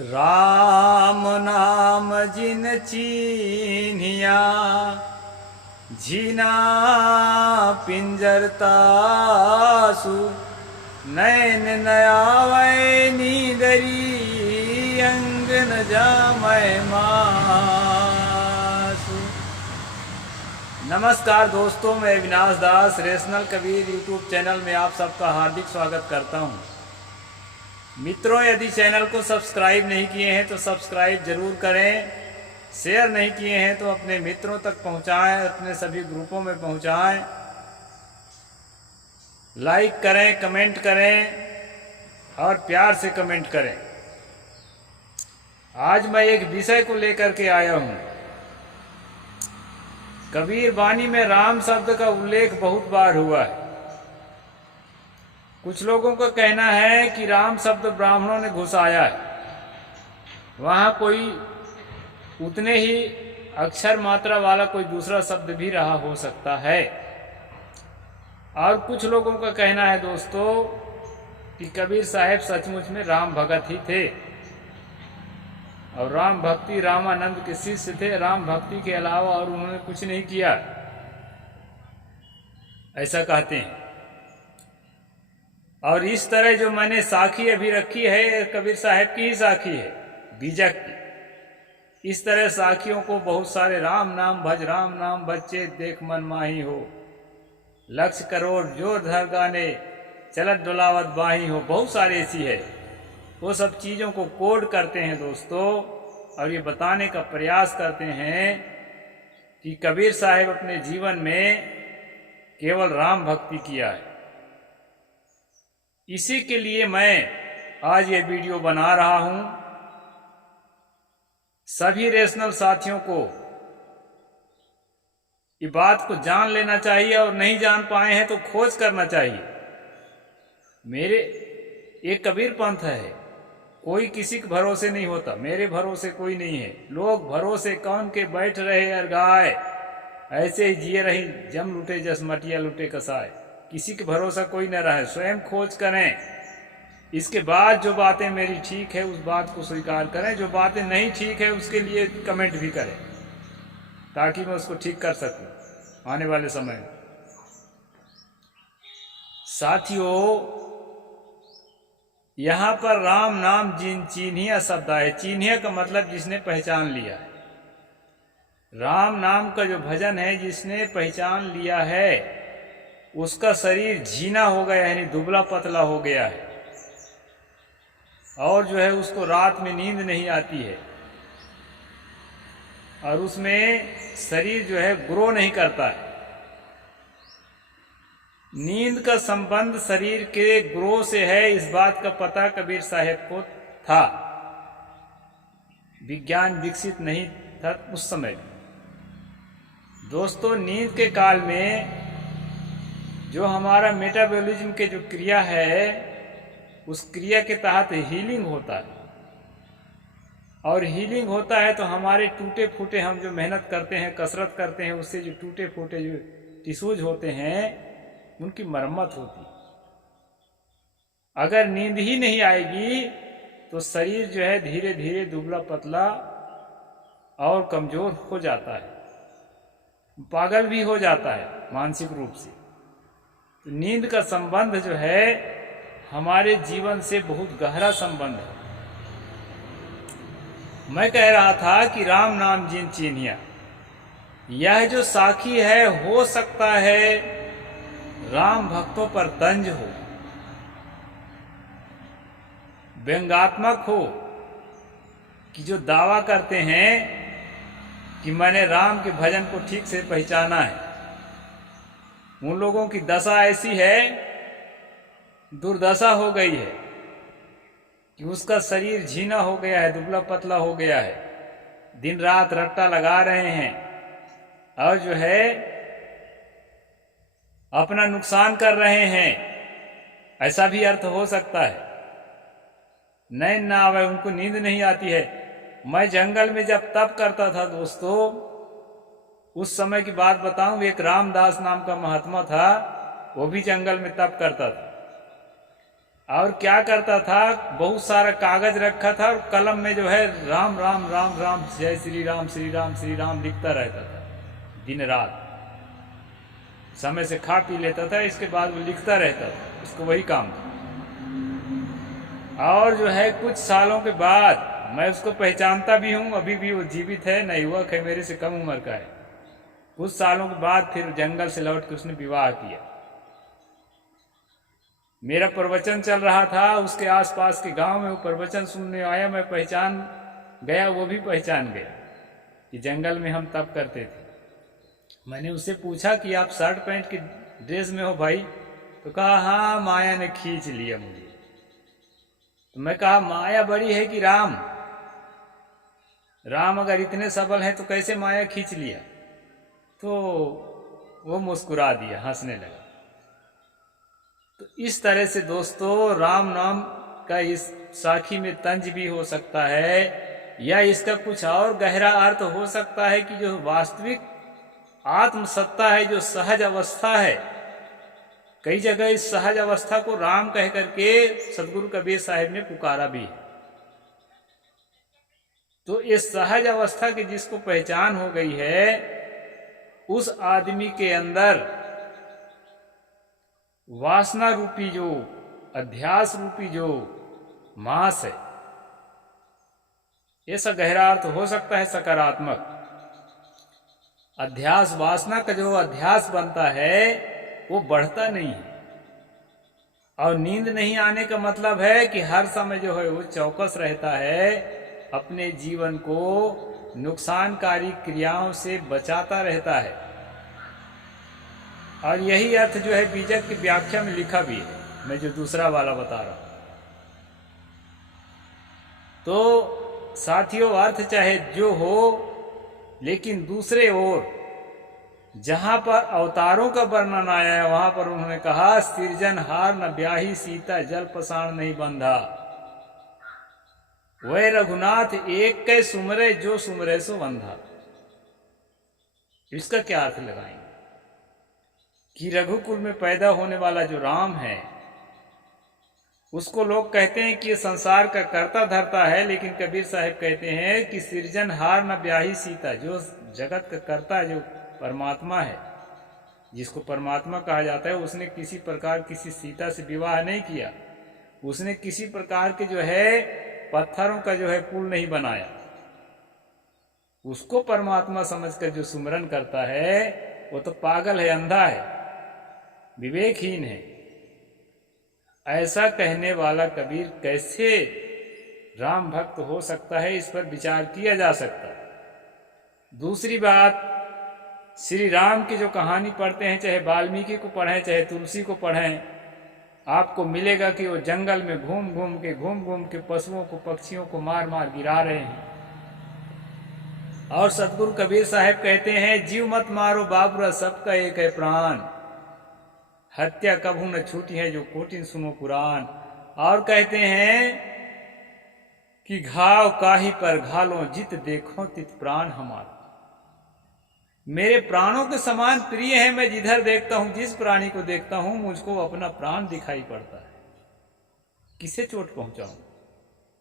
राम नाम जिन चीन्हिया झीना पिंजरतासु नैन नयावै नीदरी अंग न जामय मासु। नमस्कार दोस्तों, मैं विनाश दास रेशनल कबीर यूट्यूब चैनल में आप सबका हार्दिक स्वागत करता हूं। मित्रों, यदि चैनल को सब्सक्राइब नहीं किए हैं तो सब्सक्राइब जरूर करें। शेयर नहीं किए हैं तो अपने मित्रों तक पहुंचाएं, अपने सभी ग्रुपों में पहुंचाएं। लाइक करें, कमेंट करें और प्यार से कमेंट करें। आज मैं एक विषय को लेकर के आया हूं। कबीर वाणी में राम शब्द का उल्लेख बहुत बार हुआ है। कुछ लोगों का कहना है कि राम शब्द ब्राह्मणों ने घुसाया है, वहां कोई उतने ही अक्षर मात्रा वाला कोई दूसरा शब्द भी रहा हो सकता है। और कुछ लोगों का कहना है दोस्तों कि कबीर साहब सचमुच में राम भगत ही थे और राम भक्ति रामानंद के शिष्य थे। राम भक्ति के अलावा और उन्होंने कुछ नहीं किया, ऐसा कहते हैं। और इस तरह जो मैंने साखी अभी रखी है, कबीर साहब की ही साखी है, बीजक की। इस तरह साखियों को बहुत सारे राम नाम बच्चे देख मन माही हो, लक्ष्य करोड़ जोर धर गाने चलत डोलावत बाही हो, बहुत सारी ऐसी है। वो सब चीज़ों को कोड करते हैं दोस्तों, और ये बताने का प्रयास करते हैं कि कबीर साहब अपने जीवन में केवल राम भक्ति किया है। इसी के लिए मैं आज ये वीडियो बना रहा हूं। सभी रेशनल साथियों को ये बात को जान लेना चाहिए, और नहीं जान पाए हैं तो खोज करना चाहिए। मेरे एक कबीर पंथ है, कोई किसी के भरोसे नहीं होता। मेरे भरोसे कोई नहीं है। लोग भरोसे कौन के बैठ रहे अरगाए, ऐसे ही जिए रही जम लुटे जस मटिया लुटे कसाए। किसी के भरोसा कोई न रहे, स्वयं खोज करें। इसके बाद जो बातें मेरी ठीक है उस बात को स्वीकार करें, जो बातें नहीं ठीक है उसके लिए कमेंट भी करें, ताकि मैं उसको ठीक कर सकूं आने वाले समय में। साथियों, यहाँ पर राम नाम जिन चीन्हिया शब्द है। चीन्हिया का मतलब जिसने पहचान लिया है। राम नाम का जो भजन है, जिसने पहचान लिया है उसका शरीर झीना हो गया, यानी दुबला पतला हो गया है, और जो है उसको रात में नींद नहीं आती है, और उसमें शरीर जो है ग्रो नहीं करता है। नींद का संबंध शरीर के ग्रो से है, इस बात का पता कबीर साहब को था। विज्ञान विकसित नहीं था उस समय। दोस्तों, नींद के काल में जो हमारा मेटाबॉलिज्म के जो क्रिया है, उस क्रिया के तहत हीलिंग होता है। और हीलिंग होता है तो हमारे टूटे फूटे, हम जो मेहनत करते हैं, कसरत करते हैं, उससे जो टूटे फूटे जो टिश्यूज होते हैं उनकी मरम्मत होती है। अगर नींद ही नहीं आएगी तो शरीर जो है धीरे धीरे दुबला पतला और कमजोर हो जाता है, पागल भी हो जाता है मानसिक रूप से। तो नींद का संबंध जो है हमारे जीवन से बहुत गहरा संबंध है। मैं कह रहा था कि राम नाम जिन चीन्हिया, यह जो साखी है, हो सकता है राम भक्तों पर तंज हो, व्यंग्यात्मक हो, कि जो दावा करते हैं कि मैंने राम के भजन को ठीक से पहचाना है। उन लोगों की दशा ऐसी है, दुर्दशा हो गई है, कि उसका शरीर झीना हो गया है, दुबला पतला हो गया है, दिन रात रट्टा लगा रहे हैं, और जो है अपना नुकसान कर रहे हैं, ऐसा भी अर्थ हो सकता है। नैन ना आवे, उनको नींद नहीं आती है। मैं जंगल में जब तप करता था दोस्तों, उस समय की बात बताऊं, एक रामदास नाम का महात्मा था, वो भी जंगल में तप करता था। और क्या करता था, बहुत सारा कागज रखा था और कलम में जो है राम राम राम राम जय श्री राम श्री राम श्री राम लिखता रहता था दिन रात। समय से खा पी लेता था, इसके बाद वो लिखता रहता था, उसको वही काम था। और जो है कुछ सालों के बाद मैं उसको पहचानता भी हूँ, अभी भी वो जीवित है, न युवक है, मेरे से कम उम्र का है। कुछ सालों के बाद फिर जंगल से लौट के उसने विवाह किया। मेरा प्रवचन चल रहा था, उसके आसपास के गांव में वो प्रवचन सुनने आया, मैं पहचान गया, वो भी पहचान गया कि जंगल में हम तप करते थे। मैंने उससे पूछा कि आप शर्ट पैंट की ड्रेस में हो भाई? तो कहा हाँ, माया ने खींच लिया मुझे। तो मैं कहा माया बड़ी है कि राम? राम अगर इतने सबल हैं तो कैसे माया खींच लिया? तो वो मुस्कुरा दिया, हंसने लगा। तो इस तरह से दोस्तों, राम नाम का इस साखी में तंज भी हो सकता है, या इसका कुछ और गहरा अर्थ हो सकता है कि जो वास्तविक आत्म सत्ता है, जो सहज अवस्था है, कई जगह इस सहज अवस्था को राम कह करके सदगुरु कबीर साहिब ने पुकारा भी है। तो इस सहज अवस्था की जिसको पहचान हो गई है, उस आदमी के अंदर वासना रूपी जो अध्यास रूपी जो मांस है, ऐसा गहरा अर्थ हो सकता है सकारात्मक। अध्यास, वासना का जो अध्यास बनता है वो बढ़ता नहीं है। और नींद नहीं आने का मतलब है कि हर समय जो है वो चौकस रहता है, अपने जीवन को नुकसानकारी क्रियाओं से बचाता रहता है। और यही अर्थ जो है बीजक की व्याख्या में लिखा भी है, मैं जो दूसरा वाला बता रहा हूं। तो साथियों, अर्थ चाहे जो हो, लेकिन दूसरे ओर जहां पर अवतारों का वर्णन आया है, वहां पर उन्होंने कहा सृजनहार न ब्याही सीता, जल पसाण नहीं बंधा। वह रघुनाथ एक कै सुमरे, जो सुमरे सो बंधा। इसका क्या अर्थ लगाएंगे कि रघुकुल में पैदा होने वाला जो राम है, उसको लोग कहते हैं कि ये संसार का कर्ता धर्ता है, लेकिन कबीर साहब कहते हैं कि सृजनहार न ब्याही सीता, जो जगत का कर्ता जो परमात्मा है, जिसको परमात्मा कहा जाता है, उसने किसी प्रकार किसी सीता से विवाह नहीं किया। उसने किसी प्रकार के जो है पत्थरों का जो है पुल नहीं बनाया। उसको परमात्मा समझकर जो सुमरन करता है वो तो पागल है, अंधा है, विवेकहीन है। ऐसा कहने वाला कबीर कैसे राम भक्त हो सकता है, इस पर विचार किया जा सकता है। दूसरी बात, श्री राम की जो कहानी पढ़ते हैं, चाहे वाल्मीकि को पढ़ें चाहे तुलसी को पढ़ें, आपको मिलेगा कि वो जंगल में घूम घूम के पशुओं को, पक्षियों को मार मार गिरा रहे हैं। और सतगुरु कबीर साहब कहते हैं, जीव मत मारो बाबुरा, सबका एक है प्राण, हत्या कभू न छूटी है जो कोटिन सुनो कुरान। और कहते हैं कि घाव काहि पर घालो, जित देखो तित प्राण हमारा। मेरे प्राणों के समान प्रिय है, मैं जिधर देखता हूं, जिस प्राणी को देखता हूं, मुझको अपना प्राण दिखाई पड़ता है। किसे चोट पहुंचाऊं?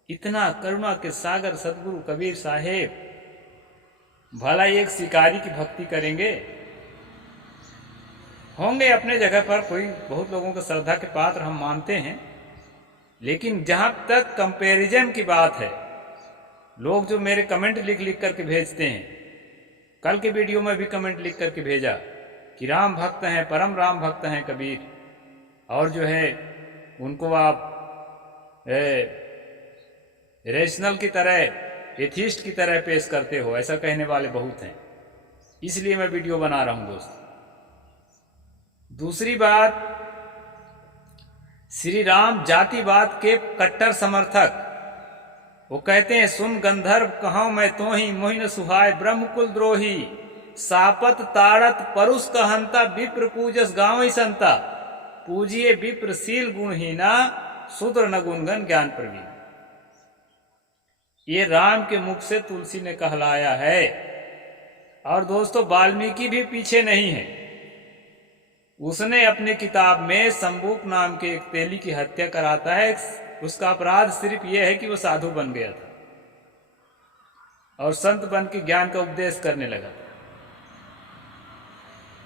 इतना करुणा के सागर सदगुरु कबीर साहेब भला एक शिकारी की भक्ति करेंगे? होंगे अपने जगह पर, कोई बहुत लोगों को श्रद्धा के पात्र हम मानते हैं, लेकिन जहां तक कंपैरिजन की बात है, लोग जो मेरे कमेंट लिख लिख करके भेजते हैं, कल के वीडियो में भी कमेंट लिख करके भेजा कि राम भक्त हैं, परम राम भक्त हैं कबीर, और जो है उनको आप रेशनल की तरह, एथिस्ट की तरह पेश करते हो, ऐसा कहने वाले बहुत हैं। इसलिए मैं वीडियो बना रहा हूं दोस्त। दूसरी बात, श्री राम जातिवाद के कट्टर समर्थक, वो कहते हैं, सुन गंधर्व कहूं मैं तो ही, मोहिन सुहाय ब्रह्मकुल द्रोही, सापत ताड़त परुष कहंता, विप्र पूजस गांव संता, पूजिए विप्रशील गुणहीना, शूद्र न गुणगन ज्ञान प्रवीण। ये राम के मुख से तुलसी ने कहलाया है। और दोस्तों, वाल्मीकि भी पीछे नहीं है। उसने अपनी किताब में शंबुक नाम के एक तेली की हत्या कराता है। उसका अपराध सिर्फ यह है कि वो साधु बन गया था और संत बन के ज्ञान का उपदेश करने लगा।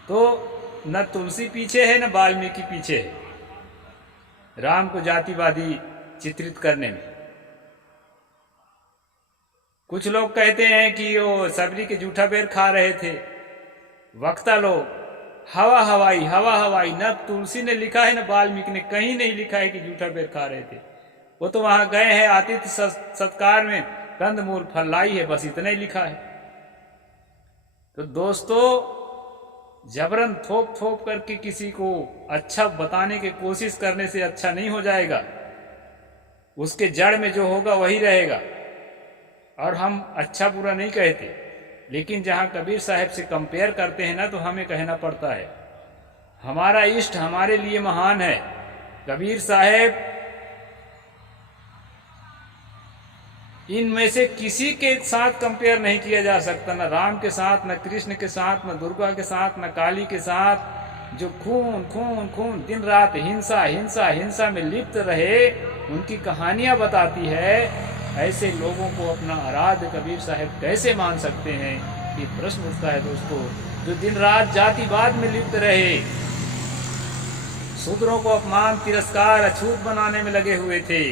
तो न तुलसी पीछे है न वाल्मीकि पीछे है राम को जातिवादी चित्रित करने में। कुछ लोग कहते हैं कि वो सबरी के जूठा बेर खा रहे थे। वक्ता लोग हवा हवाई न तुलसी ने लिखा है न वाल्मीकि ने कहीं नहीं लिखा है कि जूठा बेर खा रहे थे। वो तो वहां गए हैं आतिथ्य सत्कार में, कंदमूल फल लाई है, बस इतना ही लिखा है। तो दोस्तों, जबरन थोप थोप करके किसी को अच्छा बताने की कोशिश करने से अच्छा नहीं हो जाएगा। उसके जड़ में जो होगा वही रहेगा। और हम अच्छा बुरा नहीं कहते, लेकिन जहां कबीर साहब से कंपेयर करते हैं ना, तो हमें कहना पड़ता है हमारा इष्ट हमारे लिए महान है। कबीर साहब इनमें से किसी के साथ कंपेयर नहीं किया जा सकता, न राम के साथ, न कृष्ण के साथ, न दुर्गा के साथ, न काली के साथ। जो खून खून खून दिन रात हिंसा हिंसा हिंसा में लिप्त रहे, उनकी कहानियां बताती है। ऐसे लोगों को अपना आराध्य कबीर साहब कैसे मान सकते हैं, ये प्रश्न उठता है दोस्तों। जो दिन रात जातिवाद में लिप्त रहे, शूद्रों को अपमान तिरस्कार अछूत बनाने में लगे हुए थे,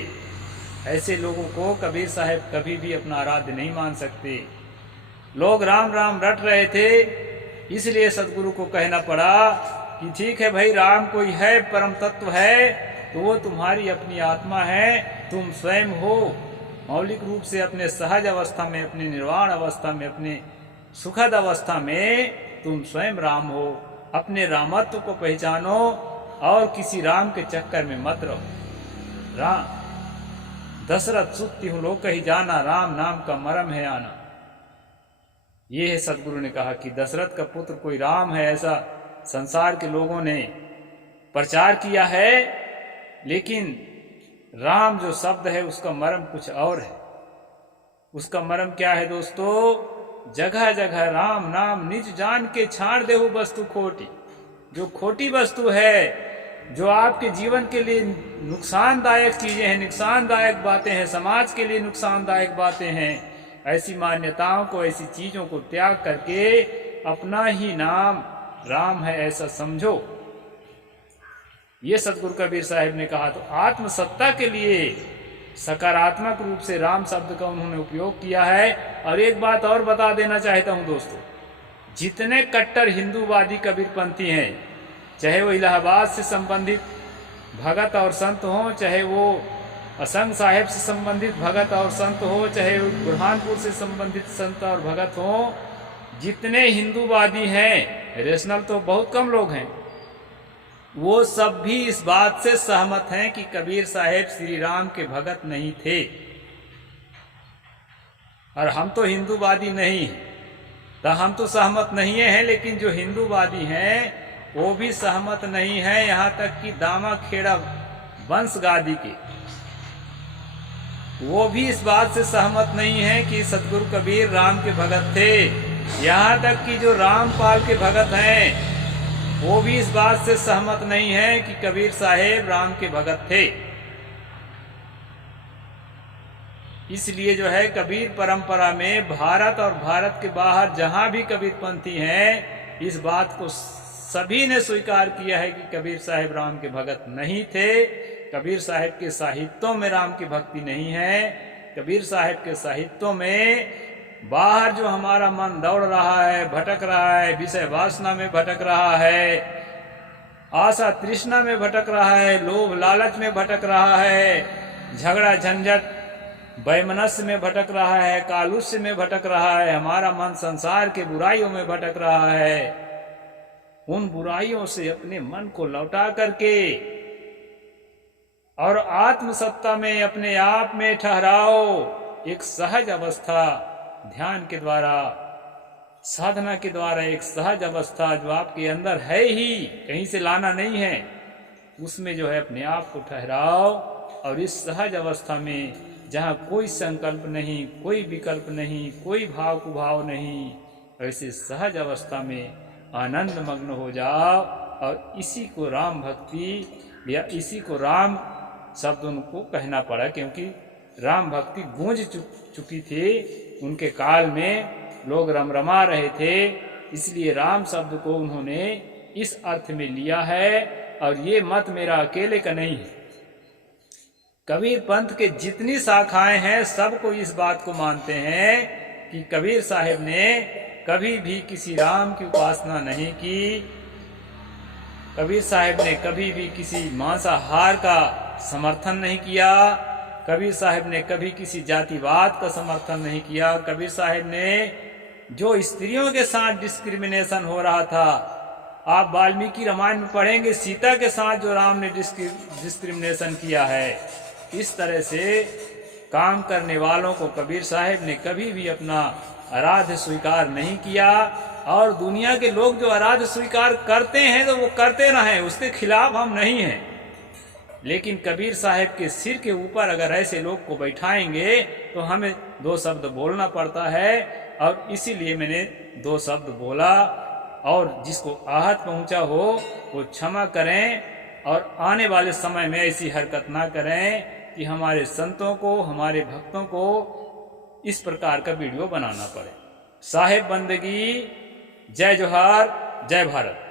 ऐसे लोगों को कबीर साहब कभी भी अपना आराध्य नहीं मान सकते। लोग राम राम रट रहे थे, इसलिए सदगुरु को कहना पड़ा कि ठीक है भाई, राम कोई है, परम तत्व है, तो वो तुम्हारी अपनी आत्मा है, तुम स्वयं हो। मौलिक रूप से अपने सहज अवस्था में, अपने निर्वाण अवस्था में, अपने सुखद अवस्था में तुम स्वयं राम हो। अपने रामत्व को पहचानो और किसी राम के चक्कर में मत रहो। राम दशरथ सुत्ति हूं लोग कही जाना, राम नाम का मरम है आना। ये है सदगुरु ने कहा कि दशरथ का पुत्र कोई राम है, ऐसा संसार के लोगों ने प्रचार किया है, लेकिन राम जो शब्द है उसका मर्म कुछ और है। उसका मर्म क्या है दोस्तों? जगह जगह राम नाम निज जान के छाड़ देहु वस्तु खोटी। जो खोटी वस्तु है, जो आपके जीवन के लिए नुकसानदायक चीजें हैं, नुकसानदायक बातें हैं, समाज के लिए नुकसानदायक बातें हैं, ऐसी मान्यताओं को, ऐसी चीजों को त्याग करके अपना ही नाम राम है ऐसा समझो। ये सतगुरु कबीर साहब ने कहा। तो आत्मसत्ता के लिए सकारात्मक रूप से राम शब्द का उन्होंने उपयोग किया है। और एक बात और बता देना चाहता हूं दोस्तों, जितने कट्टर हिंदूवादी कबीरपंथी हैं, चाहे वो इलाहाबाद से संबंधित भगत और संत हो, चाहे वो असंग साहेब से संबंधित भगत और संत हो, चाहे वो बुरहानपुर से संबंधित संत और भगत हो, जितने हिंदूवादी हैं, रेशनल तो बहुत कम लोग हैं, वो सब भी इस बात से सहमत हैं कि कबीर साहेब श्री राम के भगत नहीं थे। और हम तो हिंदूवादी नहीं हैं, तो हम तो सहमत नहीं हैं, लेकिन जो हिंदूवादी हैं वो भी सहमत नहीं है। यहाँ तक कि दामा खेड़ा वंश गादी के, वो भी इस बात से सहमत नहीं है कि सतगुरु कबीर राम के भगत थे। यहाँ तक कि जो रामपाल के भगत हैं, वो भी इस बात से सहमत नहीं है कि कबीर साहेब राम के भगत थे। इसलिए जो है कबीर परंपरा में भारत और भारत के बाहर जहां भी कबीरपंथी हैं, इस बात को सभी ने स्वीकार किया है कि कबीर साहेब राम के भगत नहीं थे। कबीर साहेब के साहित्यों में राम की भक्ति नहीं है। कबीर साहेब के साहित्यों में बाहर जो हमारा मन दौड़ रहा है, भटक रहा है, विषय वासना में भटक रहा है, आशा तृष्णा में भटक रहा है, लोभ लालच में भटक रहा है, झगड़ा झंझट वैमनस्य में भटक रहा है, कालुष्य में भटक रहा है, हमारा मन संसार के बुराइयों में भटक रहा है। उन बुराइयों से अपने मन को लौटा करके और आत्मसत्ता में अपने आप में ठहराओ। एक सहज अवस्था ध्यान के द्वारा, साधना के द्वारा, एक सहज अवस्था जो आपके अंदर है ही, कहीं से लाना नहीं है, उसमें जो है अपने आप को ठहराओ। और इस सहज अवस्था में जहाँ कोई संकल्प नहीं, कोई विकल्प नहीं, कोई भाव कुभाव नहीं, ऐसे सहज अवस्था में आनंद मग्न हो जाओ। और इसी को राम भक्ति या इसी को राम शब्द उनको कहना पड़ा, क्योंकि राम भक्ति गूंज चुकी थी उनके काल में, लोग रमरमा रहे थे, इसलिए राम शब्द को उन्होंने इस अर्थ में लिया है। और ये मत मेरा अकेले का नहीं है, कबीर पंथ के जितनी शाखाएं हैं सबको इस बात को मानते हैं कि कबीर साहिब ने कभी भी किसी राम की उपासना नहीं की, कबीर साहिब ने कभी भी किसी मांसाहार का समर्थन नहीं किया, कबीर साहिब ने कभी किसी जातिवाद का समर्थन नहीं किया। कबीर साहिब ने जो स्त्रियों के साथ डिस्क्रिमिनेशन हो रहा था, आप वाल्मीकि रामायण में पढ़ेंगे सीता के साथ जो राम ने डिस्क्रिमिनेशन किया है, इस तरह से काम करने वालों को कबीर साहिब ने कभी भी अपना आराध्य स्वीकार नहीं किया। और दुनिया के लोग जो आराध्य स्वीकार करते हैं तो वो करते रहें, उसके खिलाफ हम नहीं हैं, लेकिन कबीर साहिब के सिर के ऊपर अगर ऐसे लोग को बैठाएंगे तो हमें दो शब्द बोलना पड़ता है, और इसीलिए मैंने दो शब्द बोला। और जिसको आहत पहुंचा हो वो क्षमा करें, और आने वाले समय में ऐसी हरकत ना करें कि हमारे संतों को, हमारे भक्तों को इस प्रकार का वीडियो बनाना पड़े। साहिब बंदगी, जय जोहार, जय भारत।